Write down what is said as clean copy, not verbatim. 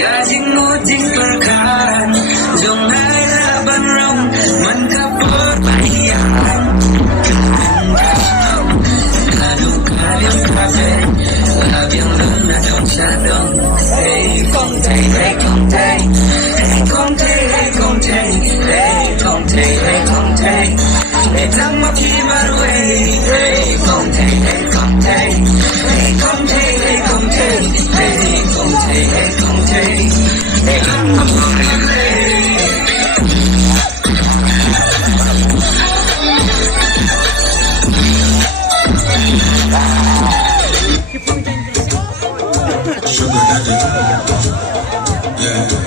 Ya jing ngô jing per khan dòng hai là ban rong man ka por bayan la lu ka liam ka pe la biang lung na trong sa dong hey kong thầy hey kong thầy hey kong thầy hey kong thầy hey kong thầy hey kong thầy hey tang ma pi ma ruê hey kong thầy hey kong thầy hey kong thầy hey kong thầy hey kong thầy hey kong thầy hey kong thầy Sugar daddy. Yeah.